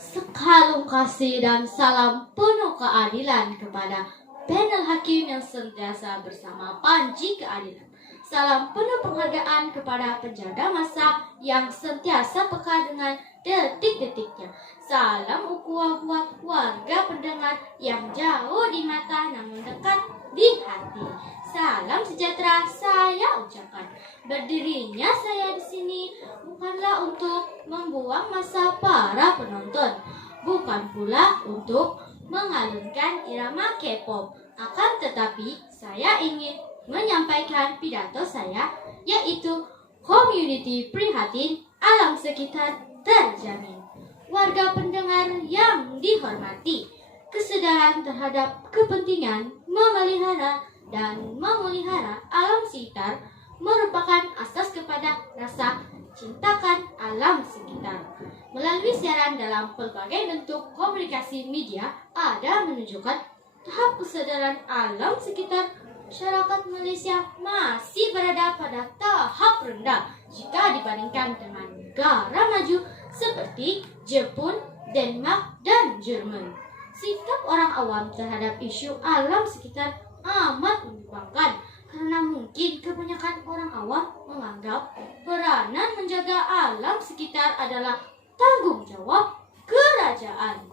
Sekalung kasih dan salam penuh keadilan kepada panel hakim yang sentiasa bersama Panji Keadilan. Salam penuh penghargaan kepada penjaga masa yang sentiasa peka dengan detik-detiknya. Salam ukhuwah buat warga pendengar yang jauh di mata namun dekat di hati. Salam sejahtera saya ucapkan. Berdirinya saya di sini bukanlah untuk membuang masa para penonton, bukan pula untuk mengalunkan irama K-pop. Akan tetapi saya ingin menyampaikan pidato saya, yaitu community prihatin, alam sekitar terjamin. Warga pendengar yang dihormati, kesadaran terhadap kepentingan memelihara dan memelihara alam sekitar merupakan asas kepada rasa cintakan alam sekitar. Melalui siaran dalam berbagai bentuk komunikasi media, ada menunjukkan tahap kesadaran alam sekitar masyarakat Malaysia masih berada pada tahap rendah jika dibandingkan dengan negara maju seperti Jepun, Denmark, dan Jerman. Sikap orang awam terhadap isu alam sekitar amat membimbangkan karena mungkin kebanyakan orang awam menganggap peranan menjaga alam sekitar adalah tanggung jawab kerajaan.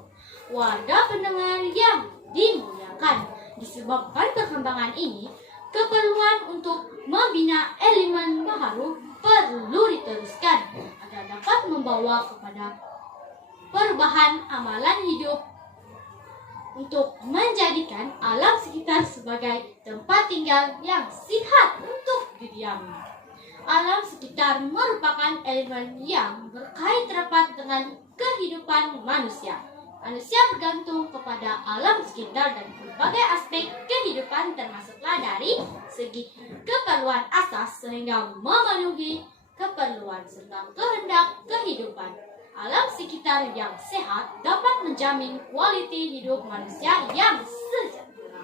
Warga pendengar yang dimuliakan, disebabkan perkembangan ini, keperluan untuk membina elemen baharu perlu diteruskan agar dapat membawa kepada perubahan amalan hidup untuk menjadikan alam sekitar sebagai tempat tinggal yang sihat untuk didiami. Alam sekitar merupakan elemen yang berkait rapat dengan kehidupan manusia. Manusia bergantung kepada alam sekitar dan berbagai aspek kehidupan termasuklah dari segi keperluan asas sehingga memenuhi keperluan serta kehendak kehidupan. Alam sekitar yang sehat dapat menjamin kualiti hidup manusia yang sejahtera.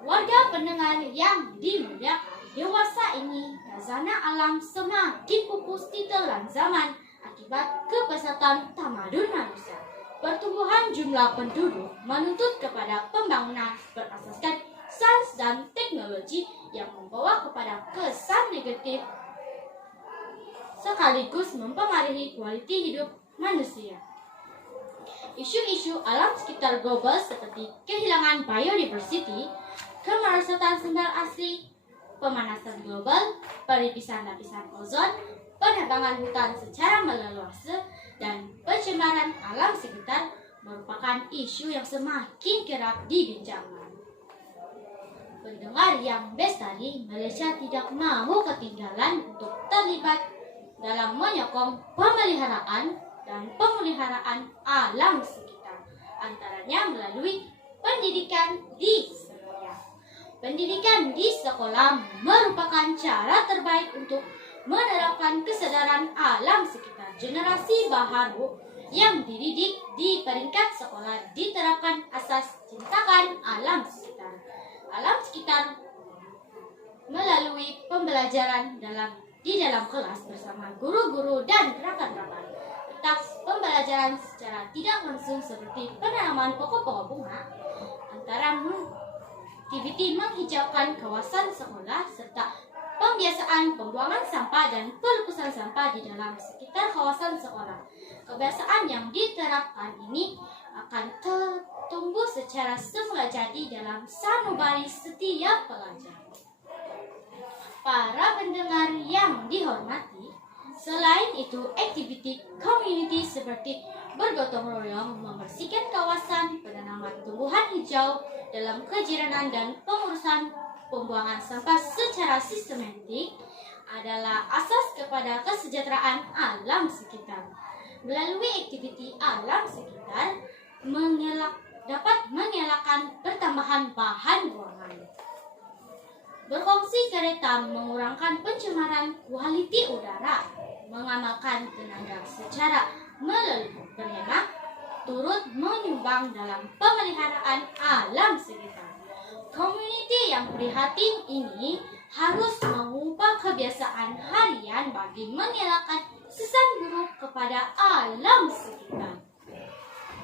Warga pendengar yang dimuliakan, dewasa ini khazanah alam semakin pupus di telan zaman akibat kepesatan tamadun manusia. Pertumbuhan jumlah penduduk menuntut kepada pembangunan berasaskan sains dan teknologi yang membawa kepada kesan negatif sekaligus mempengaruhi kualiti hidup manusia. Isu-isu alam sekitar global seperti kehilangan biodiversity, kemerosotan sumber asli, pemanasan global, penipisan lapisan ozon, penebangan hutan secara meleluasa, dan pencemaran alam sekitar merupakan isu yang semakin kerap dibincangkan. Pendengar yang bestari, Malaysia tidak mahu ketinggalan untuk terlibat dalam menyokong pemeliharaan dan pemeliharaan alam sekitar, antaranya melalui pendidikan di sekolah. Pendidikan di sekolah merupakan cara terbaik untuk menerapkan kesadaran alam sekitar. Generasi baharu yang dididik di peringkat sekolah diterapkan asas cintakan alam sekitar. Alam sekitar melalui pembelajaran di dalam kelas bersama guru-guru dan rakan-rakan. Atas pembelajaran secara tidak langsung seperti penanaman pokok-pokok bunga, antara aktiviti menghijaukan kawasan sekolah serta pembiasaan pembuangan sampah dan pelupusan sampah di dalam sekitar kawasan sekolah. Kebiasaan yang diterapkan ini akan tumbuh secara semula jadi dalam sanubari setiap pelajar. Para pendengar yang dihormati, selain itu aktiviti community seperti bergotong royong membersihkan kawasan, penanaman tumbuhan hijau dalam kejiranan dan pengurusan pembuangan sampah secara sistematik adalah asas kepada kesejahteraan alam sekitar. Melalui aktiviti alam sekitar dapat mengelakkan pertambahan bahan buangan. Berkongsi kereta mengurangkan pencemaran kualiti udara, mengamalkan tenaga secara berhemat, turut menyumbang dalam pemeliharaan alam sekitar. Komuniti yang prihatin ini harus mengubah kebiasaan harian bagi mengelakkan pesan guru kepada alam sekitar.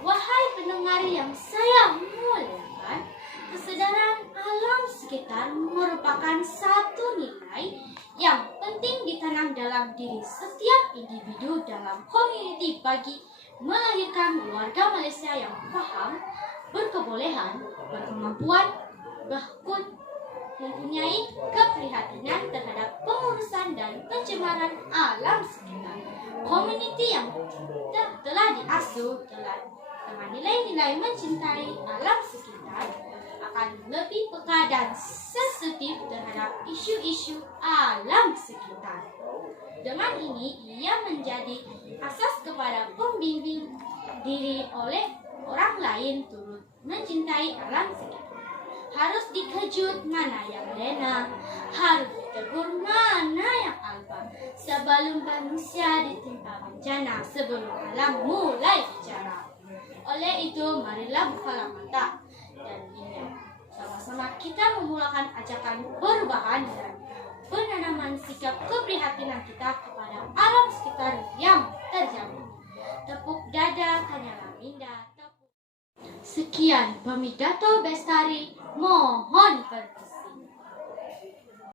Wahai pendengar yang saya muliakan, kesadaran alam sekitar merupakan satu nilai yang penting ditanam dalam diri setiap individu dalam komuniti bagi melahirkan warga Malaysia yang paham, berkebolehan, berkemampuan, bahkan mempunyai keprihatinan terhadap pengurusan dan pencemaran alam sekitar. Komuniti yang telah diasuh dengan nilai-nilai mencintai alam sekitar akan lebih peka dan sensitif terhadap isu-isu alam sekitar. Dengan ini, ia menjadi asas kepada pembimbing diri oleh orang lain turut mencintai alam sekitar. Harus dikejut mana yang lena, harus ditegur mana yang alpa. Sebelum manusia ditimpa bencana, sebelum alam mulai bicara. Oleh itu, marilah bukalah mata dan ingat, sama-sama kita memulakan ajakan perubahan dan penanaman sikap keprihatinan kita kepada alam sekitar yang terjamin. Tepuk dada Kanyalah Minda. Sekian Pemidato Bestari, mohon berkenan.